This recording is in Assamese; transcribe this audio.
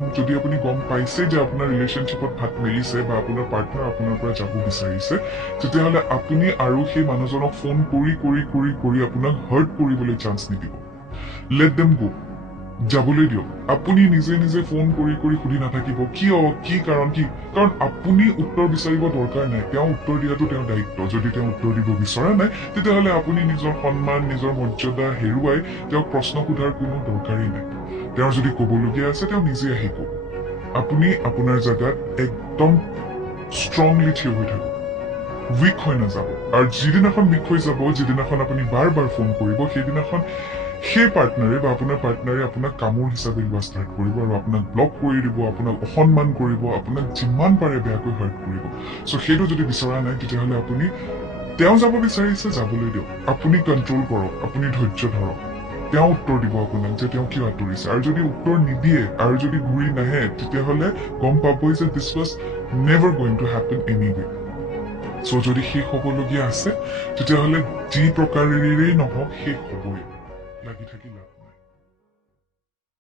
যদি আপুনি গম পাইছে যে আপোনাৰ ৰিলেশ্যনশ্বিপত ভাত মেলিছে বা আপোনাৰ পাৰ্টনাৰ আপোনাৰ পৰা যাব বিচাৰিছে, তেতিয়াহ'লে আপুনি আৰু সেই মানুহজনক ফোন কৰি আপোনাক হাৰ্ট কৰিবলৈ চান্স নিদিব। লেট দেম গো, যাবলৈ দিয়ক। আপুনি নিজে নিজে ফোন কৰি সুধি নাথাকিব কিয়, কি কাৰণ, কাৰণ আপুনি উত্তৰ বিচাৰিব দৰকাৰ নাই। তেওঁ উত্তৰ দিয়াটো তেওঁৰ দায়িত্ব। যদি তেওঁ উত্তৰ দিব বিচৰা নাই, তেতিয়াহ'লে আপুনি নিজৰ সন্মান, নিজৰ মৰ্যাদা হেৰুৱাই তেওঁক প্ৰশ্ন সোধাৰ কোনো দৰকাৰেই নাই। তেওঁৰ যদি ক'বলগীয়া আছে, তেওঁ নিজে আহি ক'ব। আপুনি আপোনাৰ জেগাত একদম ষ্ট্ৰংলি থিয় হৈ থাকক, উইক হৈ নাযাব। আৰু যিদিনাখন উইক হৈ যাব, যিদিনাখন আপুনি বাৰ বাৰ ফোন কৰিব, সেইদিনাখন সেই পাৰ্টনাৰে বা আপোনাৰ পাৰ্টনাৰে আপোনাক কামোৰ হিচাপে লোৱা ষ্টাৰ্ট কৰিব আৰু আপোনাক ব্লক কৰি দিব, আপোনাক অসন্মান কৰিব, আপোনাক যিমান পাৰে বেয়াকৈ হাৰ্ট কৰিব। চ' সেইটো যদি বিচৰা নাই, তেতিয়াহ'লে আপুনি তেওঁ যাব বিচাৰিছে, যাবলৈ দিয়ক। আপুনি কণ্ট্ৰল কৰক, আপুনি ধৈৰ্য ধৰক। তেওঁ উত্তৰ দিব আপোনাক যে তেওঁ কিয় আঁতৰিছে। আৰু যদি উত্তৰ নিদিয়ে আৰু যদি ঘূৰি নাহে, তেতিয়াহ'লে গম পাবই যে this was never going to happen anyway. So' যদি শেষ হ'বলগীয়া আছে, তেতিয়াহ'লে যি প্ৰকাৰেৰেই নহওক শেষ হ'বই। লাগি থাকি লাভ।